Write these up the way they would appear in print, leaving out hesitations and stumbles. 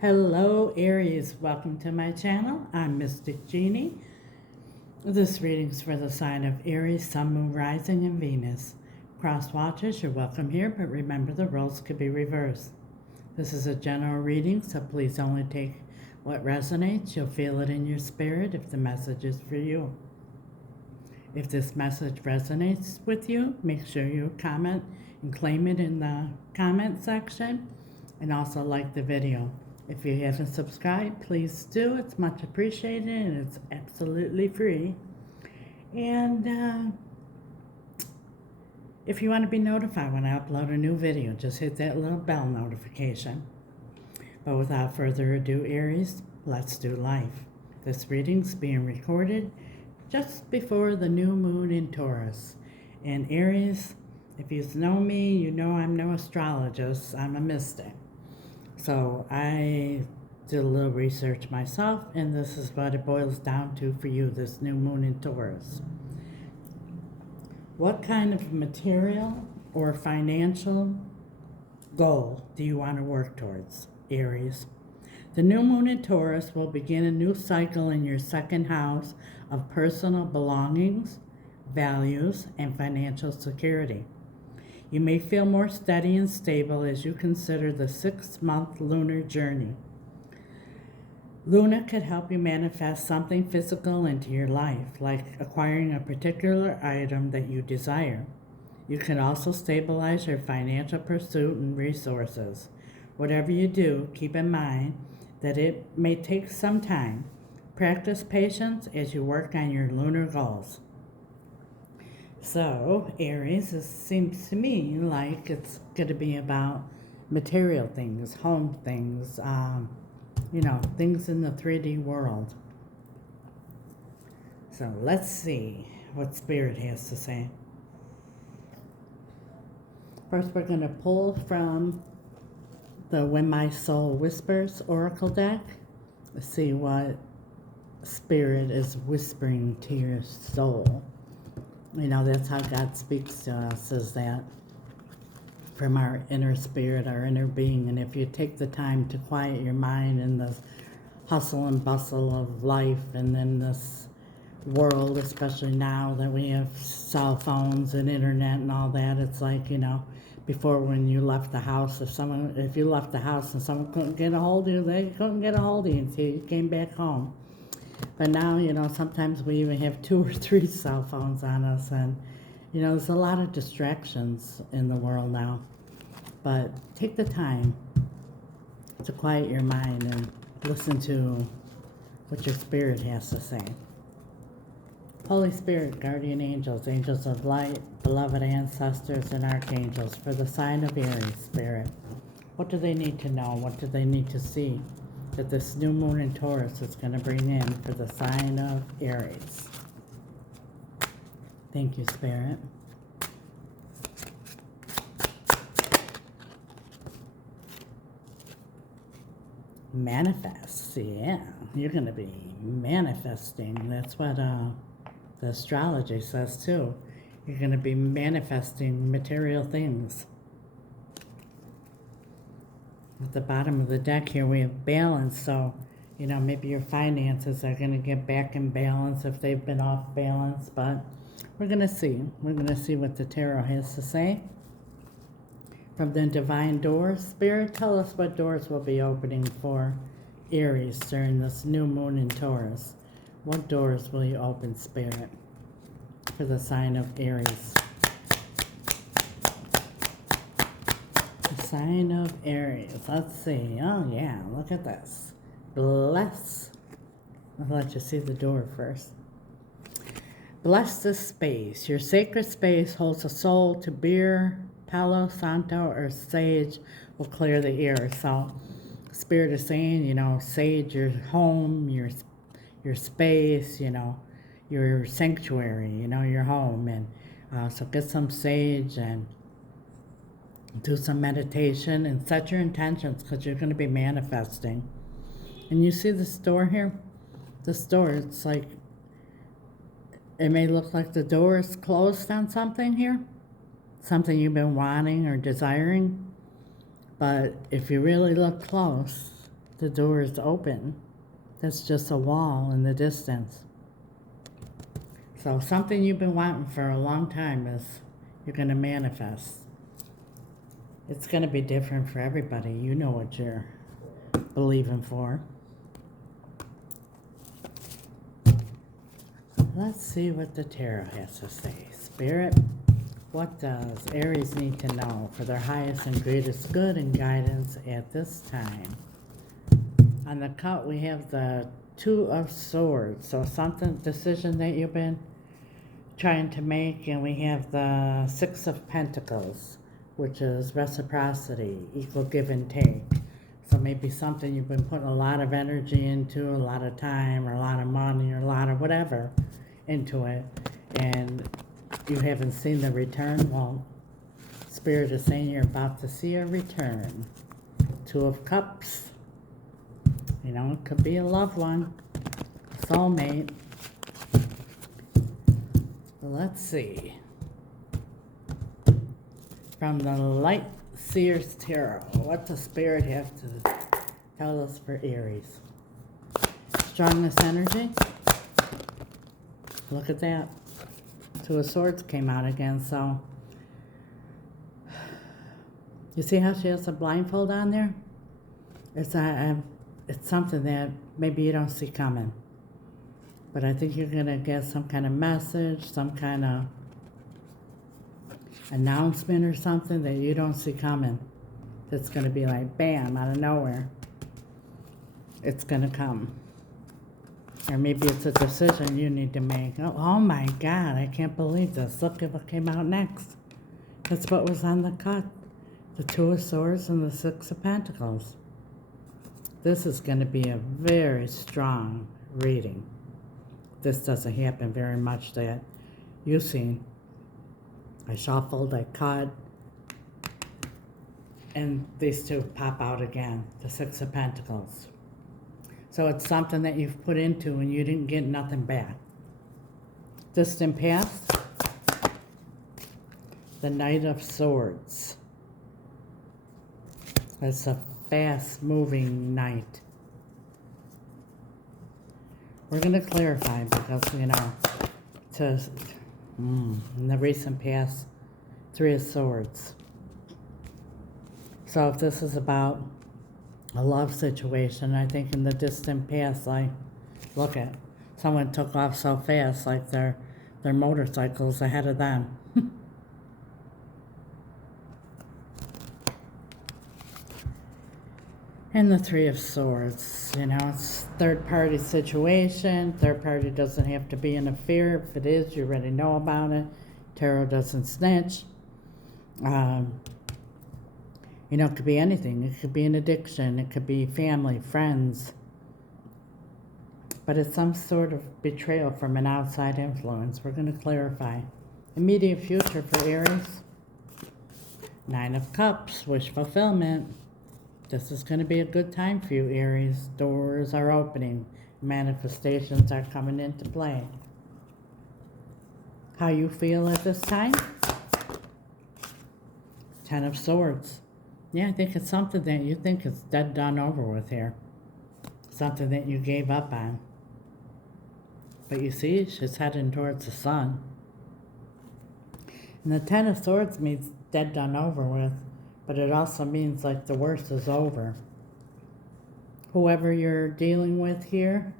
Hello Aries, welcome to my channel. I'm Mystic Genie. This reading's for the sign of Aries, Sun, Moon, Rising, and Venus. Cross watchers, you're welcome here, but remember the roles could be reversed. This is a general reading, so please only take what resonates. You'll feel it in your spirit if the message is for you. If this message resonates with you, make sure you comment and claim it in the comment section, and also like the video. If you haven't subscribed, please do. It's much appreciated and it's absolutely free. And if you want to be notified when I upload a new video, just hit that little bell notification. But without further ado, Aries, let's do life. This reading's being recorded just before the new moon in Taurus. And Aries, if you know me, you know I'm no astrologist, I'm a mystic. So I did a little research myself, and this is what it boils down to for you, this new moon in Taurus. What kind of material or financial goal do you want to work towards, Aries? The new moon in Taurus will begin a new cycle in your second house of personal belongings, values, and financial security. You may feel more steady and stable as you consider the 6-month lunar journey. Luna could help you manifest something physical into your life, like acquiring a particular item that you desire. You can also stabilize your financial pursuit and resources. Whatever you do, keep in mind that it may take some time. Practice patience as you work on your lunar goals. So, Aries, it seems to me like it's going to be about material things, home things, things in the 3D world. So let's see what Spirit has to say. First, we're going to pull from the When My Soul Whispers Oracle deck. Let's see what Spirit is whispering to your soul. You know, that's how God speaks to us, is that from our inner spirit, our inner being. And if you take the time to quiet your mind in the hustle and bustle of life and in this world, especially now that we have cell phones and internet and all that, it's like, before when you left the house, if you left the house and someone couldn't get a hold of you, they couldn't get a hold of you until you came back home. But now, sometimes we even have 2 or 3 cell phones on us, and, there's a lot of distractions in the world now. But take the time to quiet your mind and listen to what your spirit has to say. Holy Spirit, guardian angels, angels of light, beloved ancestors, and archangels, for the sign of Aries, Spirit, what do they need to know? What do they need to see that this new moon in Taurus is going to bring in for the sign of Aries? Thank you, Spirit. Manifest. Yeah, you're going to be manifesting. That's what the astrology says too. You're going to be manifesting material things. At the bottom of the deck here, we have balance. So, maybe your finances are going to get back in balance if they've been off balance. But we're going to see. We're going to see what the tarot has to say. From the Divine Doors, Spirit, tell us what doors will be opening for Aries during this new moon in Taurus. What doors will you open, Spirit, for the sign of Aries? The sign of Aries. Let's see. Oh, yeah, look at this. Bless. I'll let you see the door first. Bless this space. Your sacred space holds a soul to beer, Palo Santo, or sage will clear the air. So, Spirit is saying, sage your home, your space, your sanctuary, your home. And so get some sage and do some meditation and set your intentions, because you're going to be manifesting. And you see this door here? This door, it's like, it may look like the door is closed on something here. Something you've been wanting or desiring. But if you really look close, The door is open. That's just a wall in the distance. So something you've been wanting for a long time is you're going to manifest. It's going to be different for everybody. You know what you're believing for. Let's see what the tarot has to say. Spirit, what does Aries need to know for their highest and greatest good and guidance at this time? On the cut, we have the Two of Swords. So something, decision that you've been trying to make. And we have the Six of Pentacles, which is reciprocity, equal give and take. So maybe something you've been putting a lot of energy into, a lot of time, or a lot of money, or a lot of whatever into it, and you haven't seen the return. Well, Spirit is saying you're about to see a return. Two of Cups. You know, it could be a loved one, a soulmate. Let's see. From the Light Seers Tarot, what does Spirit have to tell us for Aries? Strongness energy. Look at that. Two of Swords came out again, so. You see how she has a blindfold on there? It's something that maybe you don't see coming. But I think you're going to get some kind of message, some kind of announcement or something that you don't see coming. That's going to be like, bam, out of nowhere. It's going to come. Or maybe it's a decision you need to make. Oh my God, I can't believe this. Look at what came out next. That's what was on the cut. The Two of Swords and the Six of Pentacles. This is going to be a very strong reading. This doesn't happen very much that you've seen. I shuffled, I cut, and these two pop out again. The Six of Pentacles. So it's something that you've put into and you didn't get nothing back. Distant past. The Knight of Swords. It's a fast-moving knight. We're going to clarify because, you know, in the recent past, Three of Swords. So if this is about a love situation, I think in the distant past, like, look at, someone took off so fast, like their motorcycle's ahead of them. And the Three of Swords, you know, it's third-party situation. Third party doesn't have to be in a fear. If it is, you already know about it. Tarot doesn't snitch. You know, it could be anything. It could be an addiction. It could be family, friends. But it's some sort of betrayal from an outside influence. We're going to clarify. Immediate future for Aries. Nine of Cups, wish fulfillment. This is going to be a good time for you, Aries. Doors are opening. Manifestations are coming into play. How you feel at this time? Ten of Swords. Yeah, I think it's something that you think is dead, done, over with here. Something that you gave up on. But you see, she's heading towards the sun. And the Ten of Swords means dead, done, over with. But it also means like the worst is over. Whoever you're dealing with here,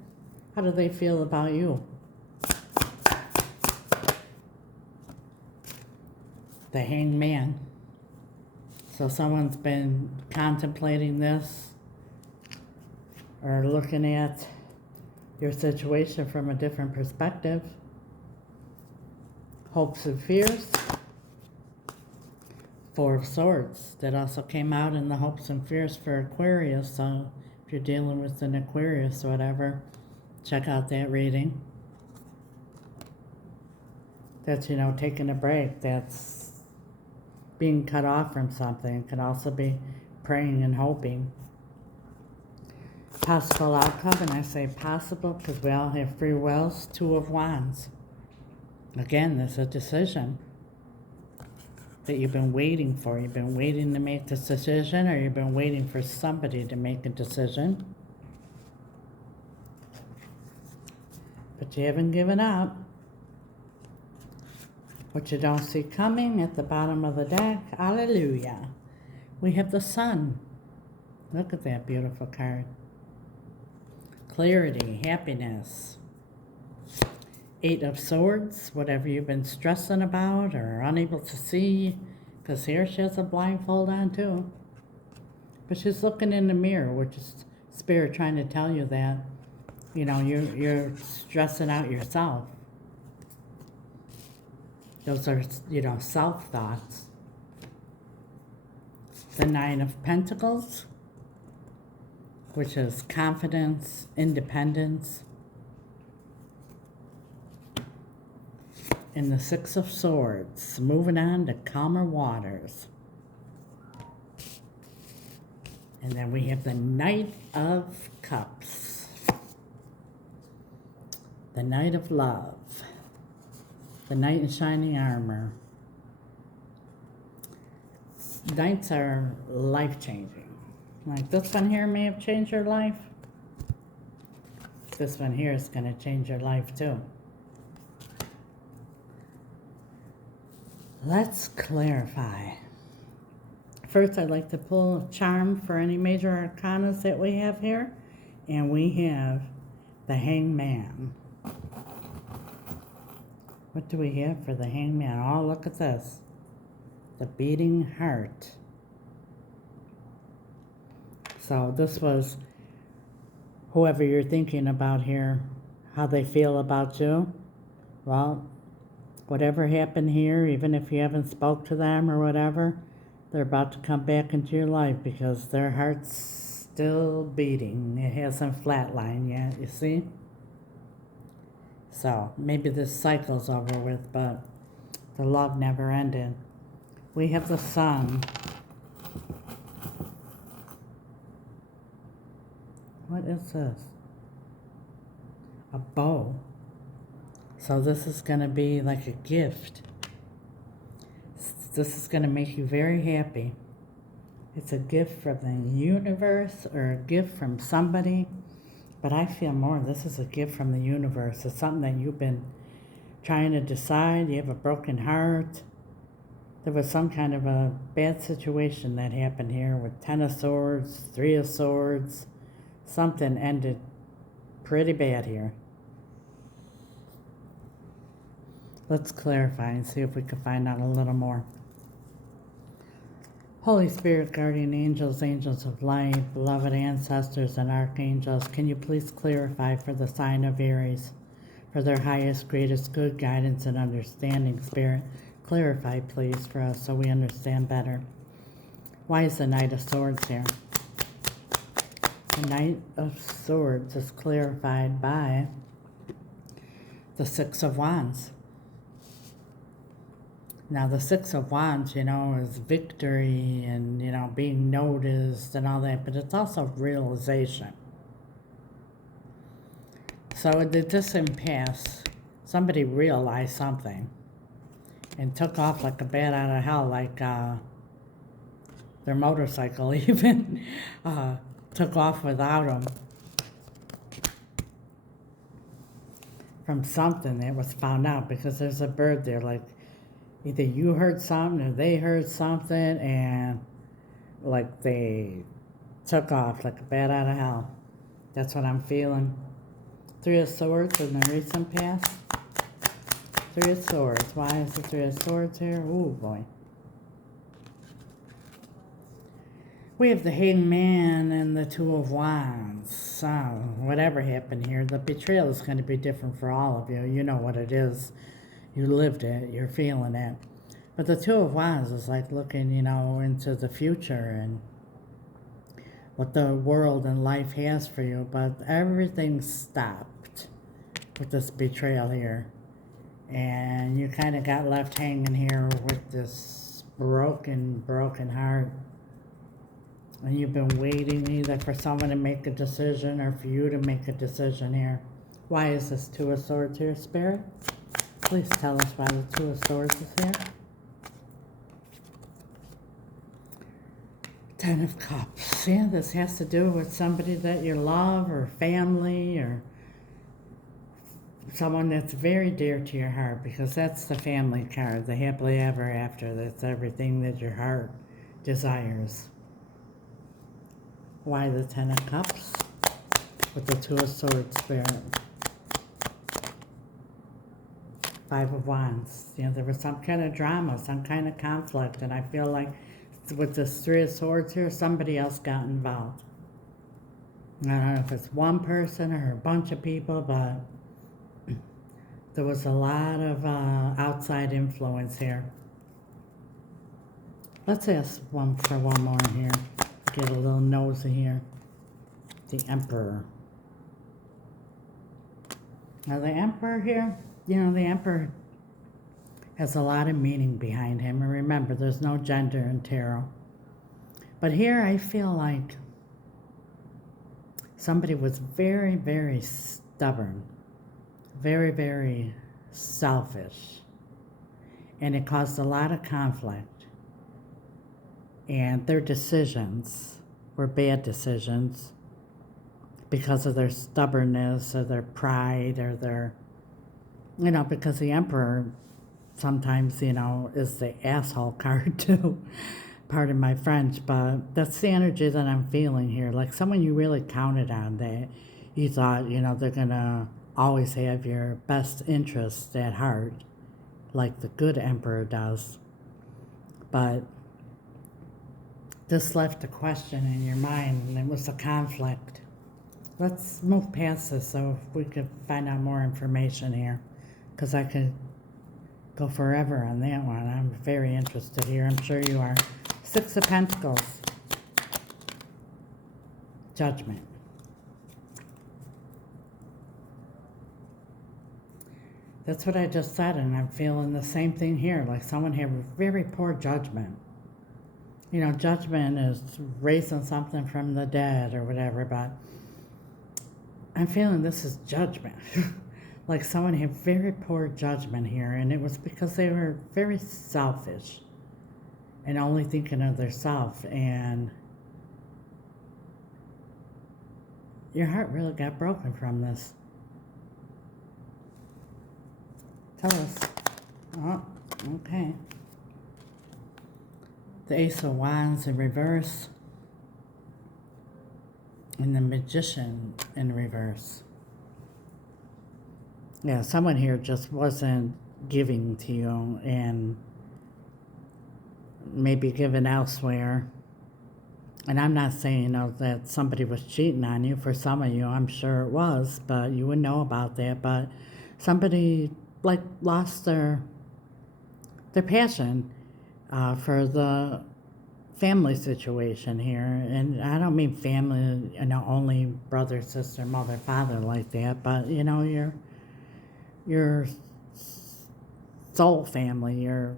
how do they feel about you? The Hanged Man. So someone's been contemplating this or looking at your situation from a different perspective. Hopes and fears. Four of Swords. That also came out in the hopes and fears for Aquarius. So if you're dealing with an Aquarius or whatever, check out that reading. That's, you know, taking a break. That's being cut off from something. It can also be praying and hoping. Possible outcome, and I say possible because we all have free wills. Two of Wands. Again, there's a decision that you've been waiting for. You've been waiting to make this decision, or you've been waiting for somebody to make a decision. But you haven't given up. What you don't see coming at the bottom of the deck, hallelujah. We have the sun. Look at that beautiful card. Clarity, happiness. 8 of Swords, whatever you've been stressing about or unable to see, because here she has a blindfold on too. But she's looking in the mirror, which is Spirit trying to tell you that, you know, you're stressing out yourself. Those are, you know, self-thoughts. The 9 of Pentacles, which is confidence, independence. And the 6 of Swords, moving on to calmer waters. And then we have the Knight of Cups. The Knight of Love. The Knight in shining armor. Knights are life-changing. Like this one here may have changed your life. This one here is going to change your life too. Let's clarify. First, I'd like to pull a charm for any major arcanas that we have here. And we have the Hangman. What do we have for the Hangman? Oh, look at this. The beating heart. So this was whoever you're thinking about here, how they feel about you. Well, whatever happened here, even if you haven't spoke to them or whatever, they're about to come back into your life because their heart's still beating. It hasn't flatlined yet, you see? So maybe this cycle's over with, but the love never ended. We have the Sun. What is this? A bow. So this is going to be like a gift. This is going to make you very happy. It's a gift from the universe or a gift from somebody. But I feel more this is a gift from the universe. It's something that you've been trying to decide. You have a broken heart. There was some kind of a bad situation that happened here with 10 of Swords, 3 of Swords. Something ended pretty bad here. Let's clarify and see if we can find out a little more. Holy Spirit, guardian angels, angels of light, beloved ancestors and archangels, can you please clarify for the sign of Aries, for their highest, greatest good guidance and understanding, Spirit? Clarify, please, for us so we understand better. Why is the Knight of Swords here? The Knight of Swords is clarified by the 6 of Wands. Now, the 6 of Wands, you know, is victory and, you know, being noticed and all that, but it's also realization. So in the distant past, somebody realized something and took off like a bat out of hell, like their motorcycle even took off without them from something that was found out, because there's a bird there, like either you heard something or they heard something, and like they took off like a bat out of hell. That's what I'm feeling. 3 of Swords in the recent past. 3 of Swords. Why is the 3 of Swords here? Oh boy. We have the Hangman and the 2 of Wands. So, whatever happened here, the betrayal is going to be different for all of you. You know what it is. You lived it. You're feeling it. But the 2 of Wands is like looking, you know, into the future and what the world and life has for you. But everything stopped with this betrayal here. And you kind of got left hanging here with this broken heart. And you've been waiting either for someone to make a decision or for you to make a decision here. Why is this 2 of Swords here, Spirit? Please tell us why the 2 of Swords is here. Ten of Cups. Yeah, this has to do with somebody that you love or family or someone that's very dear to your heart, because that's the family card, the happily ever after. That's everything that your heart desires. Why the Ten of Cups with the Two of Swords spirit? Five of Wands. You know, there was some kind of drama, some kind of conflict, and I feel like with this Three of Swords here, somebody else got involved. I don't know if it's one person or a bunch of people, but there was a lot of outside influence here. Let's ask one for one more here. Get a little nosy here. The Emperor. Now the Emperor here, you know, the Emperor has a lot of meaning behind him. And remember, there's no gender in tarot. But here I feel like somebody was very, very stubborn. Very, very selfish. And it caused a lot of conflict. And their decisions were bad decisions because of their stubbornness or their pride or their, you know, because the Emperor sometimes, you know, is the asshole card too. Pardon my French, but that's the energy that I'm feeling here. Like someone you really counted on, that you thought, you know, they're going to always have your best interests at heart, like the good Emperor does. But this left a question in your mind, and it was a conflict. Let's move past this so we could find out more information here, because I could go forever on that one. I'm very interested here. I'm sure you are. Six of Pentacles. Judgment. That's what I just said, and I'm feeling the same thing here. Like someone had very poor judgment. You know, judgment is raising something from the dead or whatever, but I'm feeling this is judgment. Like someone had very poor judgment here, and it was because they were very selfish and only thinking of themselves, and your heart really got broken from this. Tell us. Oh, okay. The Ace of Wands in reverse, and the Magician in reverse. Yeah, someone here just wasn't giving to you and maybe giving elsewhere. And I'm not saying, you know, that somebody was cheating on you. For some of you, I'm sure it was, but you wouldn't know about that. But somebody, like, lost their passion for the family situation here. And I don't mean family, you know, only brother, sister, mother, father like that, but, you know, your soul family, your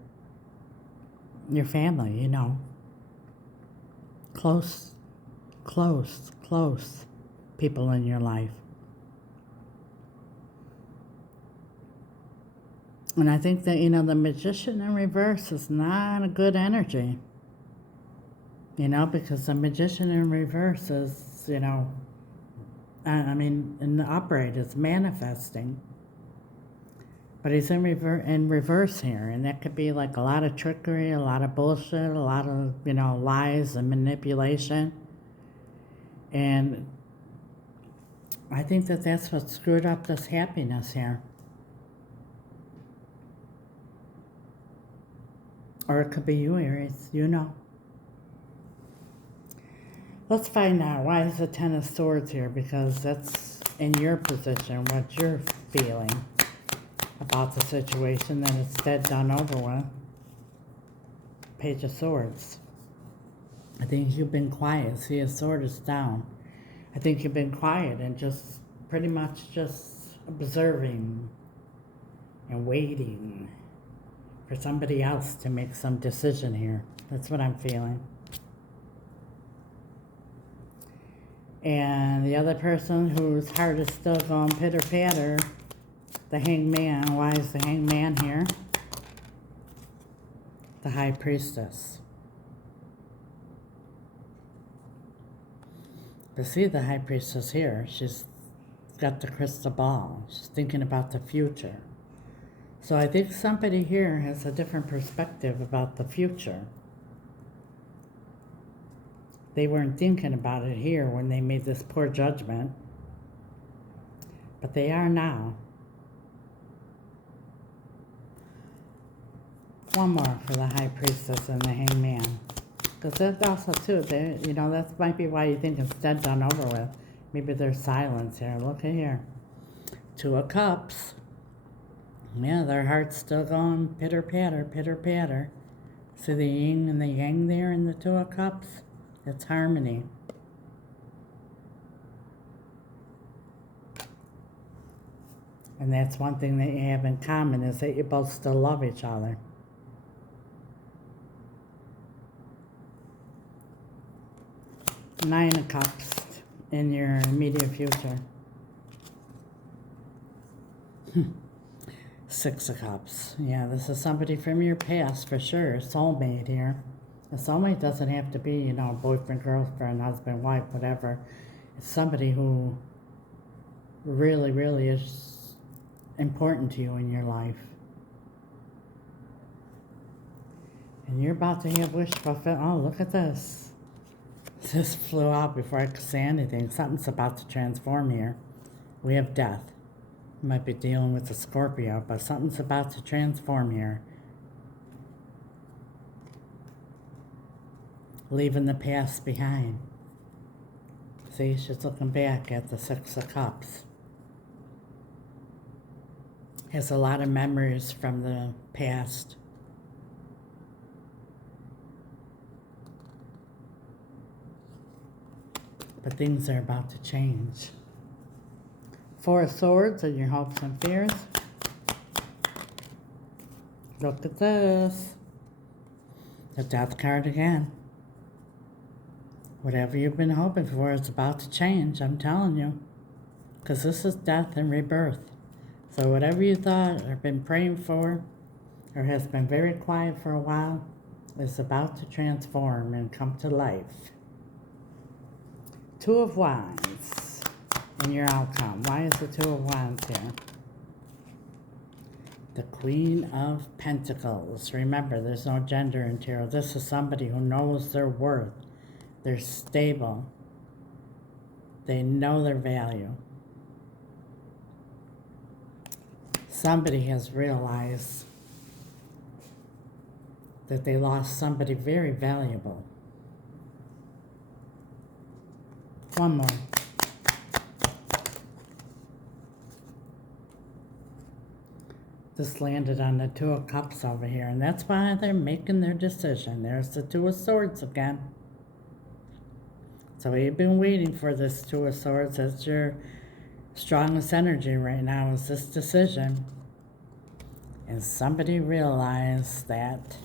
family, you know, close people in your life. And I think that, you know, the Magician in reverse is not a good energy. You know, because the Magician in reverse is, you know, I mean, in the upright is manifesting. But he's in reverse here, and that could be like a lot of trickery, a lot of bullshit, a lot of, you know, lies and manipulation. And I think that that's what screwed up this happiness here. Or it could be you, Aries, you know. Let's find out, why is the Ten of Swords here? Because that's in your position, what you're feeling about the situation, that it's dead, done, over with. Page of Swords. I think you've been quiet. See, a sword is down. I think you've been quiet and just pretty much just observing and waiting for somebody else to make some decision here. That's what I'm feeling. And the other person whose heart is still going pitter-patter, the Hangman. Why is the Hangman here? The High Priestess. But see the High Priestess here. She's got the crystal ball. She's thinking about the future. So I think somebody here has a different perspective about the future. They weren't thinking about it here when they made this poor judgment, but they are now. One more for the High Priestess and the Hangman. Because that's also, too, that might be why you think it's dead, done, over with. Maybe there's silence here. Look at here. Two of Cups. Yeah, their heart's still going pitter-patter, pitter-patter. See the yin and the yang there in the Two of Cups? It's harmony. And that's one thing that you have in common, is that you both still love each other. Nine of Cups in your immediate future. Six of Cups. Yeah, this is somebody from your past for sure. Soulmate here. A soulmate doesn't have to be, boyfriend, girlfriend, husband, wife, whatever. It's somebody who really, really is important to you in your life. And you're about to have wish fulfilled. Oh, look at this. This flew out before I could say anything. Something's about to transform here. We have death. You might be dealing with a Scorpio, but something's about to transform here. Leaving the past behind. See, she's looking back at the Six of Cups. Has a lot of memories from the past. But things are about to change. Four of Swords and your hopes and fears. Look at this. The Death card again. Whatever you've been hoping for is about to change, I'm telling you. Because this is death and rebirth. So whatever you thought or been praying for, or has been very quiet for a while, is about to transform and come to life. Two of Wands in your outcome. Why is the Two of Wands here? The Queen of Pentacles. Remember, there's no gender in tarot. This is somebody who knows their worth. They're stable. They know their value. Somebody has realized that they lost somebody very valuable. One more. This landed on the Two of Cups over here, and that's why they're making their decision. There's the Two of Swords again. So you've been waiting for this Two of Swords. That's your strongest energy right now, is this decision. And somebody realized that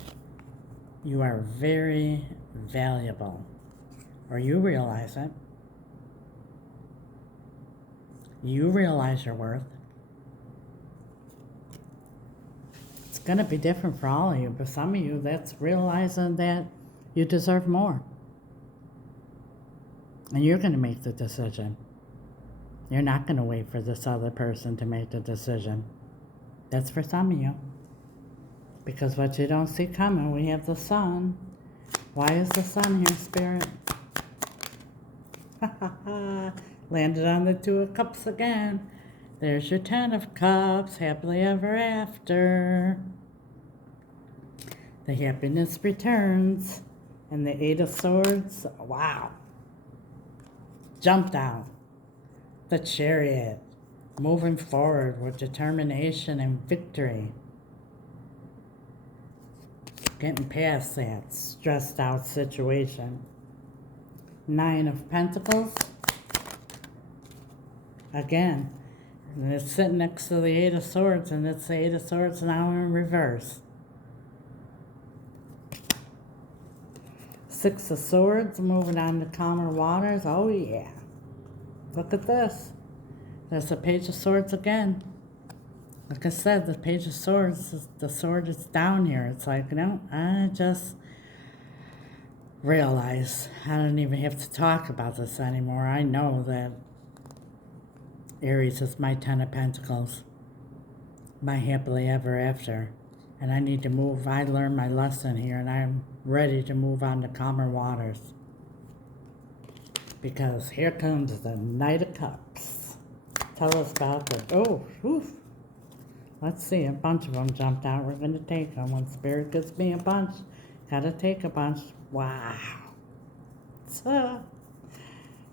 you are very valuable. Or you realize it. You realize your worth. It's going to be different for all of you, but some of you, that's realizing that you deserve more. And you're going to make the decision. You're not going to wait for this other person to make the decision. That's for some of you. Because what you don't see coming, we have the Sun. Why is the Sun here, Spirit? Landed on the Two of Cups again. There's your Ten of Cups. Happily ever after. The happiness returns. And the Eight of Swords. Wow. Jumped out. The Chariot. Moving forward with determination and victory. Getting past that stressed out situation. Nine of Pentacles. Again. And it's sitting next to the Eight of Swords, and it's the Eight of Swords now in reverse. Six of Swords, moving on to calmer waters. Oh yeah. Look at this. There's the Page of Swords again. Like I said, the Page of Swords, the sword is down here. It's like, I just realize I don't even have to talk about this anymore. I know that Aries is my Ten of Pentacles, my happily ever after. And I need to move. I learned my lesson here, and I'm ready to move on to calmer waters. Because here comes the Knight of Cups. Tell us about the... Oh, oof. Let's see, a bunch of them jumped out. We're going to take them. When Spirit gives me a bunch, gotta take a bunch. Wow.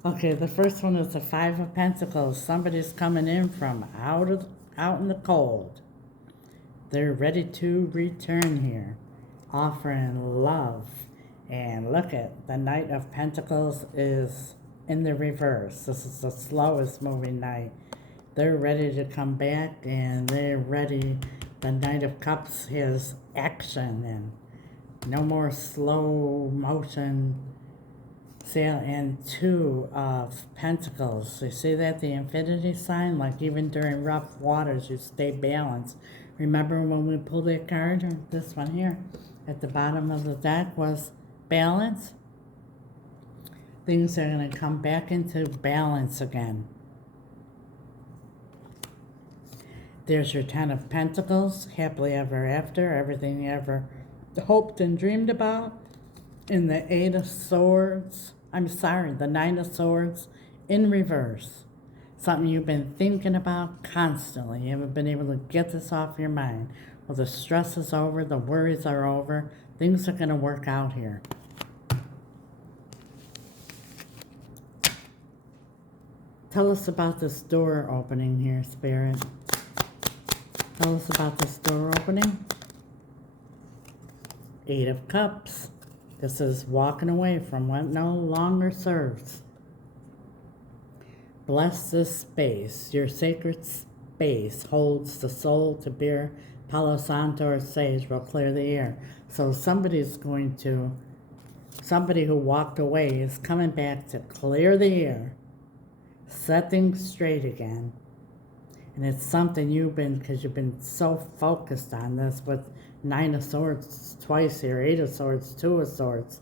Okay, the first one is the Five of Pentacles. Somebody's coming in from out in the cold. They're ready to return here, offering love. And look at the Knight of Pentacles is in the reverse. This is the slowest moving knight. They're ready to come back, and they're ready. The Knight of Cups has action and no more slow motion. And Two of Pentacles. You see that? The infinity sign? Like even during rough waters, you stay balanced. Remember when we pulled that card? This one here at the bottom of the deck was balance. Things are going to come back into balance again. There's your Ten of Pentacles, happily ever after, everything you ever hoped and dreamed about. In the Eight of Swords, the Nine of Swords in reverse. Something you've been thinking about constantly. You haven't been able to get this off your mind. Well, the stress is over, the worries are over. Things are going to work out here. Tell us about this door opening here, Spirit. Tell us about this door opening. Eight of Cups. This is walking away from what no longer serves. Bless this space. Your sacred space holds the soul to bear. Palo Santo or Sage will clear the air. So somebody who walked away is coming back to clear the air. Set things straight again. And it's something because you've been so focused on this with Nine of Swords twice here, Eight of Swords, Two of Swords,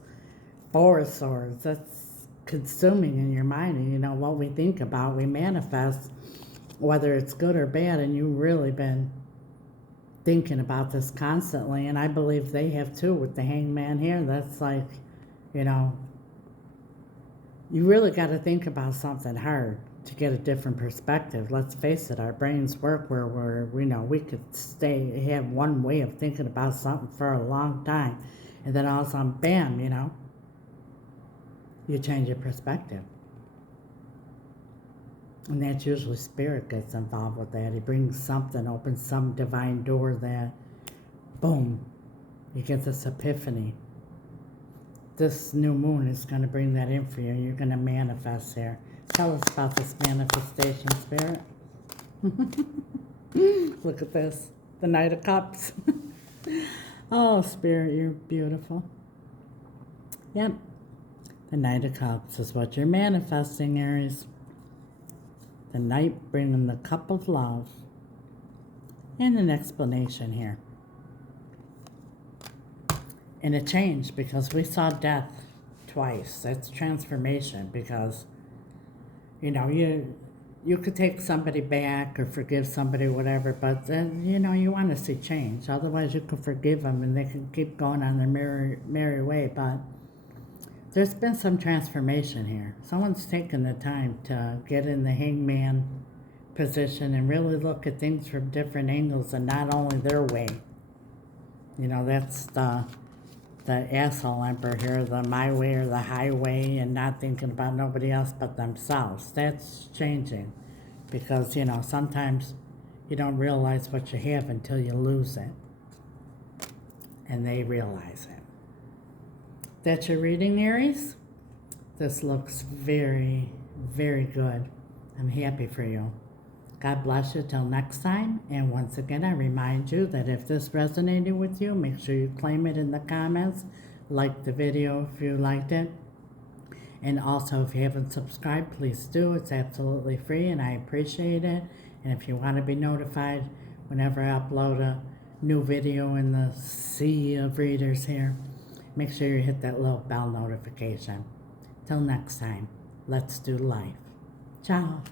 Four of Swords. That's consuming in your mind. And you know, what we think about, we manifest, whether it's good or bad. And you've really been thinking about this constantly. And I believe they have too with the Hangman here. That's like, you know, you really got to think about something hard to get a different perspective. Let's face it, our brains work where we could have one way of thinking about something for a long time, and then all of a sudden, bam, you change your perspective. And that's usually Spirit gets involved with that. He brings something, opens some divine door that, boom, you get this epiphany. This new moon is going to bring that in for you. You're going to manifest there. Tell us about this manifestation, Spirit. Look at this. The Knight of Cups. Oh, Spirit, you're beautiful. Yep. The Knight of Cups is what you're manifesting, Aries. The Knight bringing the cup of love. And an explanation here. And a change, because we saw death twice. That's transformation, because you could take somebody back or forgive somebody, whatever, but then, you want to see change. Otherwise, you could forgive them and they can keep going on their merry way. But there's been some transformation here. Someone's taken the time to get in the Hangman position and really look at things from different angles and not only their way. That's the asshole emperor here, the my way or the highway, and not thinking about nobody else but themselves. That's changing, because sometimes you don't realize what you have until you lose it, and they realize it. That's your reading, Aries. This looks very, very good. I'm happy for you. God bless you till next time. And once again, I remind you that if this resonated with you, make sure you claim it in the comments. Like the video if you liked it. And also, if you haven't subscribed, please do. It's absolutely free and I appreciate it. And if you want to be notified whenever I upload a new video in the sea of readers here, make sure you hit that little bell notification. Till next time, let's do life. Ciao.